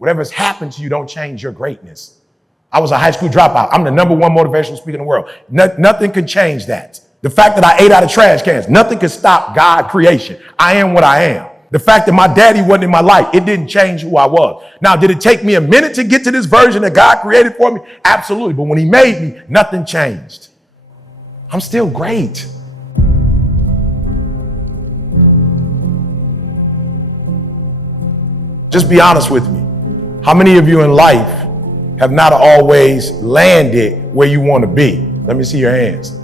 Whatever's happened to you don't change your greatness. I was a high school dropout. I'm the #1 motivational speaker in the world. Nothing can change that. The fact that I ate out of trash cans, nothing can stop God creation. I am what I am. The fact that my daddy wasn't in my life, it didn't change who I was. Now, did it take me a minute to get to this version that God created for me? Absolutely. But when he made me, nothing changed. I'm still great. Just be honest with me. How many of you in life have not always landed where you want to be? Let me see your hands.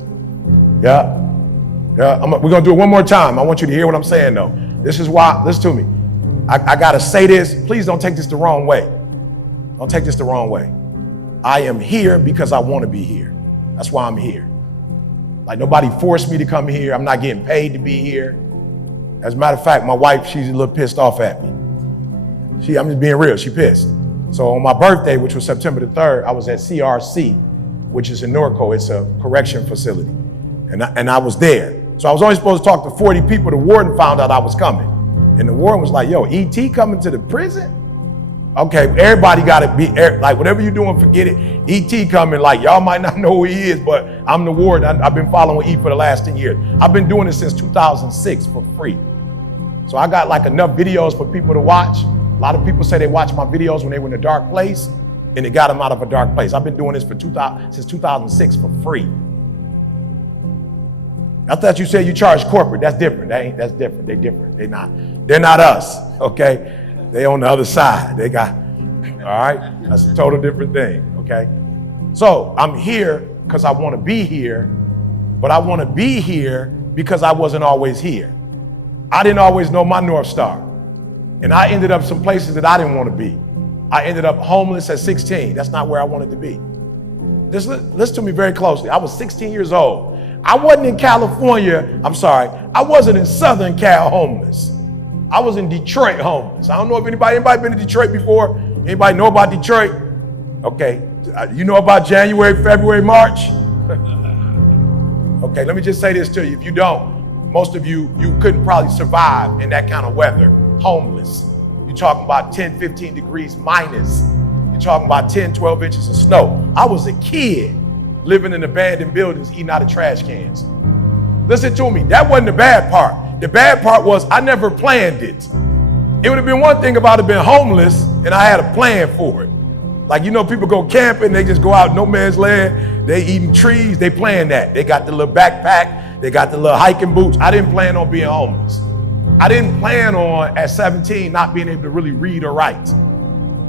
Yeah. We're going to do it one more time. I want you to hear what I'm saying, though. This is why, listen to me. I got to say this. Please don't take this the wrong way. Don't take this the wrong way. I am here because I want to be here. That's why I'm here. Like, nobody forced me to come here. I'm not getting paid to be here. As a matter of fact, my wife, she's a little pissed off at me. I'm just being real. She pissed. So on my birthday, which was September the 3rd, I was at CRC, which is in Norco. It's a correction facility. And I was there. So I was only supposed to talk to 40 people. The warden found out I was coming. And the warden was like, yo, ET coming to the prison? Okay, everybody got to be, like, whatever you're doing, forget it. ET coming, like, y'all might not know who he is, but I'm the warden. I've been following E for the last 10 years. I've been doing this since 2006 for free. So I got like enough videos for people to watch. A lot of people say they watch my videos when they were in a dark place, and it got them out of a dark place. I've been doing this since 2006 for free. I thought you said you charge corporate. That's different. That's different. They're different. They're not us, okay? They on the other side. All right? That's a total different thing, okay? So I'm here because I want to be here, but I want to be here because I wasn't always here. I didn't always know my North Star. And I ended up some places that I didn't want to be. I ended up homeless at 16. That's not where I wanted to be. Just listen to me very closely. I was 16 years old. I wasn't in California. I wasn't in Southern Cal homeless. I was in Detroit homeless. I don't know if anybody been to Detroit before. Anybody know about Detroit? Okay. You know about January, February, March? Okay, let me just say this to you. If you don't, most of you couldn't probably survive in that kind of weather. Homeless. You're talking about 10, 15 degrees minus. You're talking about 10, 12 inches of snow. I was a kid living in abandoned buildings, eating out of trash cans. Listen to me, that wasn't the bad part. The bad part was I never planned it. It would have been one thing if I'd have been homeless and I had a plan for it. Like, you know, people go camping, they just go out no man's land, they eating trees, they plan that. They got the little backpack, they got the little hiking boots. I didn't plan on being homeless. I didn't plan on, at 17, not being able to really read or write.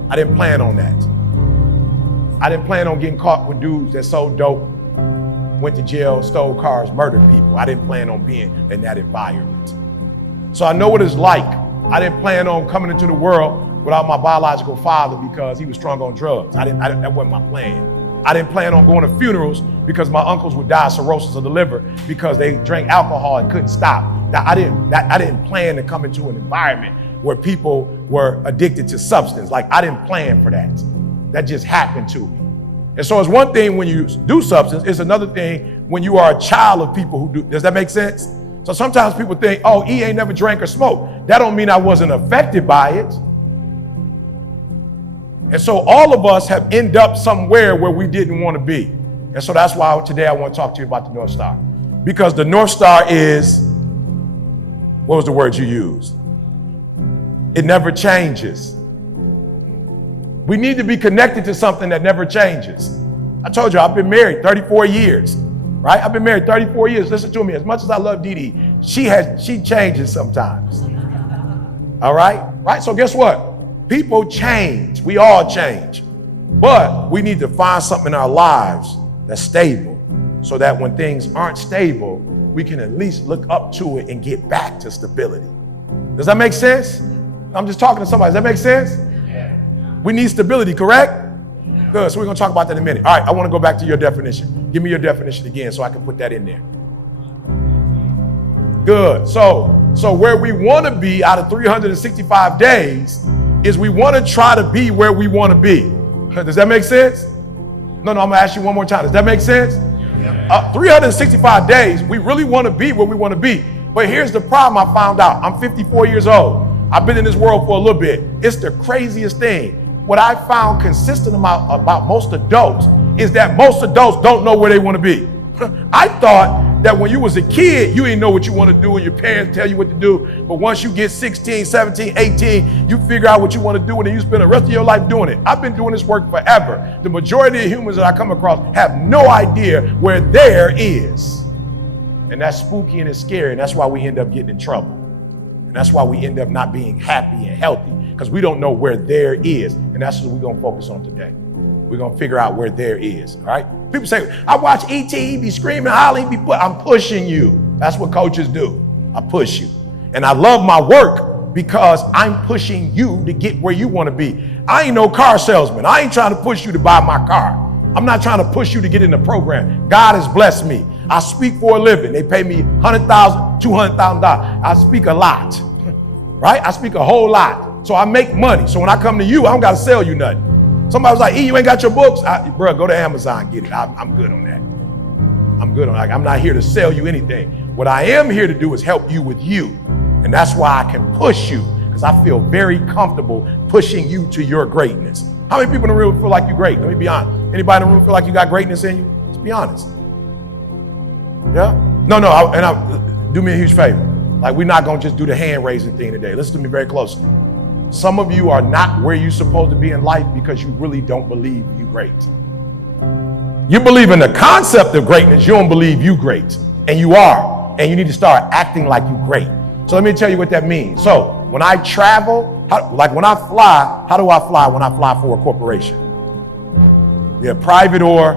I didn't plan on that. I didn't plan on getting caught with dudes that sold dope, went to jail, stole cars, murdered people. I didn't plan on being in that environment. So I know what it's like. I didn't plan on coming into the world without my biological father because he was strung on drugs. That wasn't my plan. I didn't plan on going to funerals because my uncles would die of cirrhosis of the liver because they drank alcohol and couldn't stop. I didn't plan to come into an environment where people were addicted to substance. Like, I didn't plan for that. That just happened to me. And so it's one thing when you do substance, it's another thing when you are a child of people who do. Does that make sense? So sometimes people think, oh, E ain't never drank or smoked. That don't mean I wasn't affected by it. And so all of us have ended up somewhere where we didn't want to be. And so that's why today I want to talk to you about the North Star. Because the North Star is, what was the word you used? It never changes. We need to be connected to something that never changes. I told you, I've been married 34 years, right? I've been married 34 years. Listen to me, as much as I love Dee Dee, she changes sometimes. All right? Right? So guess what? People change. We all change. But we need to find something in our lives that's stable so that when things aren't stable, we can at least look up to it and get back to stability. Does that make sense? I'm just talking to somebody. Does that make sense? We need stability, correct? Good, so we're gonna talk about that in a minute. All right, I wanna go back to your definition. Give me your definition again so I can put that in there. Good, so where we wanna be out of 365 days is we wanna try to be where we wanna be. Does that make sense? No, I'm gonna ask you one more time. Does that make sense? 365 days, we really wanna be where we wanna be. But here's the problem I found out. I'm 54 years old. I've been in this world for a little bit. It's the craziest thing. what I found consistent about most adults is that most adults don't know where they want to be. I thought that when you was a kid, you didn't know what you want to do and your parents tell you what to do. But once you get 16, 17, 18, you figure out what you want to do and then you spend the rest of your life doing it. I've been doing this work forever. The majority of humans that I come across have no idea where there is. And that's spooky and it's scary. And that's why we end up getting in trouble. And that's why we end up not being happy and healthy, because we don't know where there is. And that's what we're going to focus on today. We're going to figure out where there is, all right? People say, I watch E.T., he be screaming, hollering, I'm pushing you. That's what coaches do. I push you. And I love my work because I'm pushing you to get where you want to be. I ain't no car salesman. I ain't trying to push you to buy my car. I'm not trying to push you to get in the program. God has blessed me. I speak for a living. They pay me $100,000, $200,000. I speak a lot, right? I speak a whole lot. So I make money. So when I come to you, I don't got to sell you nothing. Somebody was like, E, you ain't got your books? Bro, go to Amazon, get it. I'm good on that. I'm good on that. I'm not here to sell you anything. What I am here to do is help you with you. And that's why I can push you, because I feel very comfortable pushing you to your greatness. How many people in the room feel like you're great? Let me be honest. Anybody in the room feel like you got greatness in you? Let's be honest. Yeah? No, do me a huge favor. Like, we're not going to just do the hand raising thing today. Listen to me very closely. Some of you are not where you're supposed to be in life because you really don't believe you're great. You believe in the concept of greatness, you don't believe you're great. And you are. And you need to start acting like you're great. So let me tell you what that means. So when I travel, when I fly, how do I fly when I fly for a corporation? Yeah, private or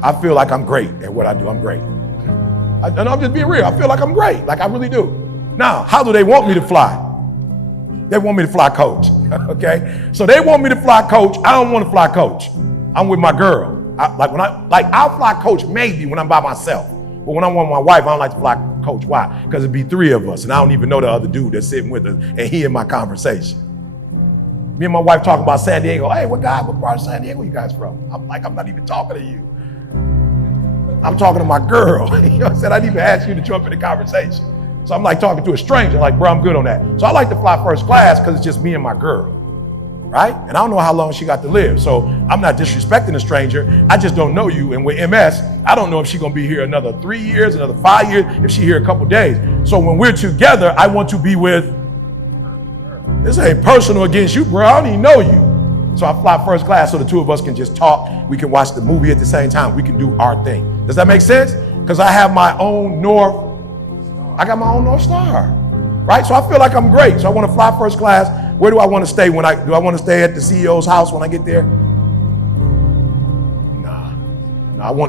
I feel like I'm great at what I do. I'm great. And I'm just being real. I feel like I'm great. Like I really do. Now, how do they want me to fly? They want me to fly coach, okay? So they want me to fly coach. I don't want to fly coach. I'm with my girl. I'll fly coach maybe when I'm by myself. But when I'm with my wife, I don't like to fly coach. Why? Because it'd be three of us, and I don't even know the other dude that's sitting with us, and he in my conversation. Me and my wife talking about San Diego. Hey, what part of San Diego you guys from? I'm not even talking to you. I'm talking to my girl. You know what I'm saying? I didn't even ask you to jump in the conversation. So I'm like talking to a stranger, like, bro, I'm good on that. So I like to fly first class because it's just me and my girl, right? And I don't know how long she got to live. So I'm not disrespecting a stranger. I just don't know you. And with MS, I don't know if she's going to be here another 3 years, another 5 years, if she's here a couple days. So when we're together, I want to be with, this ain't personal against you, bro. I don't even know you. So I fly first class so the two of us can just talk. We can watch the movie at the same time. We can do our thing. Does that make sense? Because I have my own North Star, right? So I feel like I'm great. So I want to fly first class. Where do I want to stay do I want to stay at the CEO's house when I get there? Nah.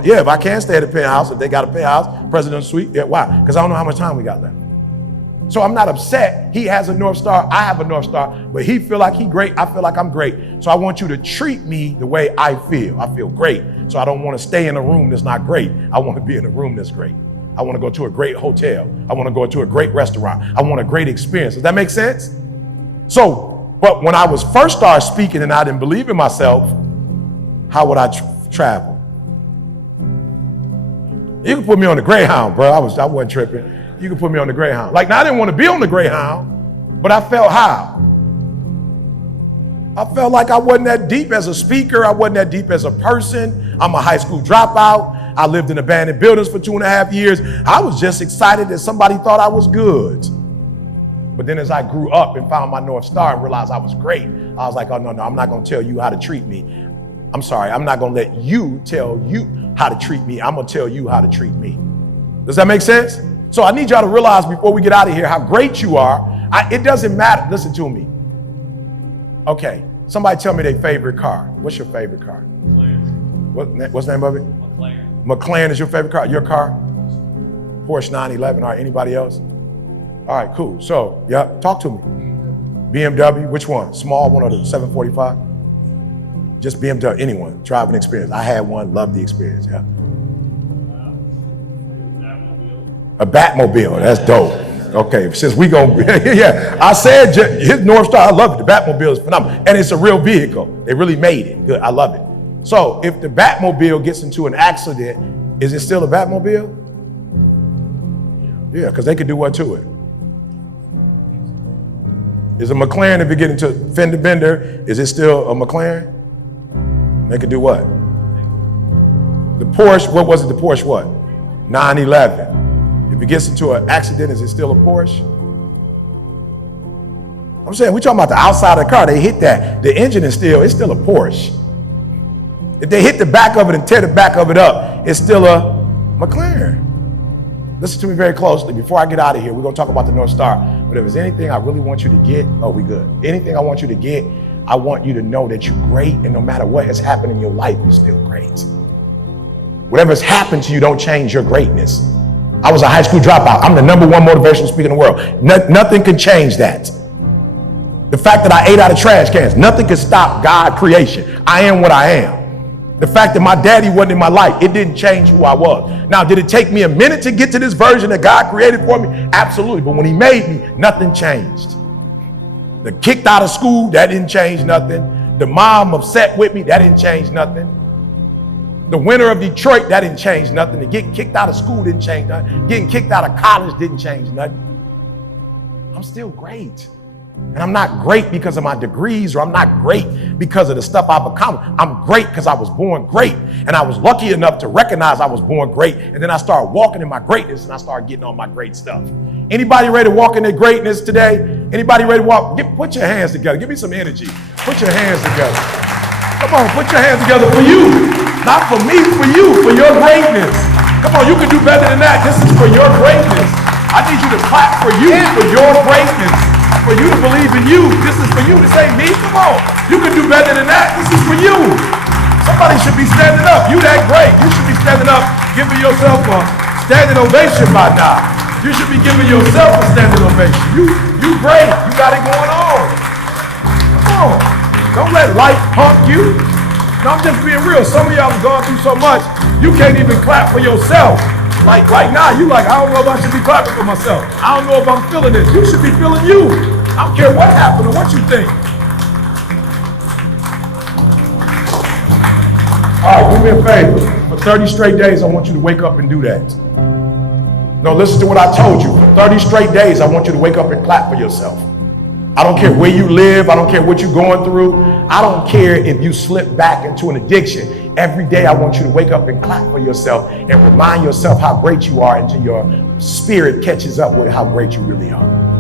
If I can stay at a penthouse, if they got a penthouse, president's suite, yeah, why? Because I don't know how much time we got left. So I'm not upset. He has a North Star, I have a North Star, but he feel like he great, I feel like I'm great. So I want you to treat me the way I feel. I feel great. So I don't want to stay in a room that's not great. I want to be in a room that's great. I want to go to a great hotel. I want to go to a great restaurant. I want a great experience. Does that make sense? So, but when I was first started speaking and I didn't believe in myself, how would I travel? You can put me on the Greyhound, bro. I wasn't tripping. You can put me on the Greyhound. Like, now I didn't want to be on the Greyhound, but I felt how? I felt like I wasn't that deep as a speaker. I wasn't that deep as a person. I'm a high school dropout. I lived in abandoned buildings for 2.5 years. I was just excited that somebody thought I was good. But then as I grew up and found my North Star and realized I was great, I was like, oh, no, I'm not going to tell you how to treat me. I'm sorry, I'm not going to let you tell you how to treat me. I'm going to tell you how to treat me. Does that make sense? So I need y'all to realize before we get out of here how great you are. It doesn't matter. Listen to me. Okay, somebody tell me their favorite car. What's your favorite car? McLaren. What's the name of it? McLaren. McLaren is your favorite car? Your car? Porsche 911. All right, anybody else? All right, cool. So, yeah, talk to me. BMW, which one? Small one or the 745? Just BMW, anyone. Driving experience. I had one, loved the experience, yeah. A Batmobile, that's dope. Okay, since we yeah, I said his North Star, I love it. The Batmobile is phenomenal. And it's a real vehicle. They really made it. Good, I love it. So if the Batmobile gets into an accident, is it still a Batmobile? Yeah, because they could do what to it? Is a McLaren, if you get into fender bender, is it still a McLaren? They can do what? The Porsche, what was it? The Porsche what? 911. If it gets into an accident, is it still a Porsche? I'm saying, we're talking about the outside of the car. They hit that. The engine is still, it's still a Porsche. If they hit the back of it and tear the back of it up, it's still a McLaren. Listen to me very closely. Before I get out of here, we're going to talk about the North Star. But if there's anything I really want you to get, we good. Anything I want you to get, I want you to know that you're great, and no matter what has happened in your life, you're still great. Whatever's happened to you, don't change your greatness. I was a high school dropout. I'm the #1 motivational speaker in the world. Nothing can change that. The fact that I ate out of trash cans, nothing can stop God creation. I am what I am. The fact that my daddy wasn't in my life, it didn't change who I was. Now, did it take me a minute to get to this version that God created for me? Absolutely. But when he made me, nothing changed. The kicked out of school, that didn't change nothing. The mom upset with me, that didn't change nothing. The winner of Detroit, that didn't change nothing. To get kicked out of school didn't change nothing. Getting kicked out of college didn't change nothing. I'm still great. And I'm not great because of my degrees, or I'm not great because of the stuff I've accomplished. I'm great because I was born great. And I was lucky enough to recognize I was born great. And then I started walking in my greatness, and I started getting on my great stuff. Anybody ready to walk in their greatness today? Anybody ready to walk? Put your hands together. Give me some energy. Put your hands together. Come on, put your hands together for you. Not for me, for you, for your greatness. Come on, you can do better than that. This is for your greatness. I need you to clap for you, for your greatness. For you to believe in you. This is for you. This ain't me. Come on. You can do better than that. This is for you. Somebody should be standing up. You that great. You should be standing up, giving yourself a standing ovation by now. You should be giving yourself a standing ovation. You great. You got it going on. Come on. Don't let life punk you. No, I'm just being real. Some of y'all have gone through so much, you can't even clap for yourself. Like right now, you like, I don't know if I should be clapping for myself. I don't know if I'm feeling this. You should be feeling you. I don't care what happened or what you think. All right, do me a favor. For 30 straight days, I want you to wake up and do that. No, listen to what I told you. For 30 straight days, I want you to wake up and clap for yourself. I don't care where you live. I don't care what you're going through. I don't care if you slip back into an addiction. Every day, I want you to wake up and clap for yourself and remind yourself how great you are until your spirit catches up with how great you really are.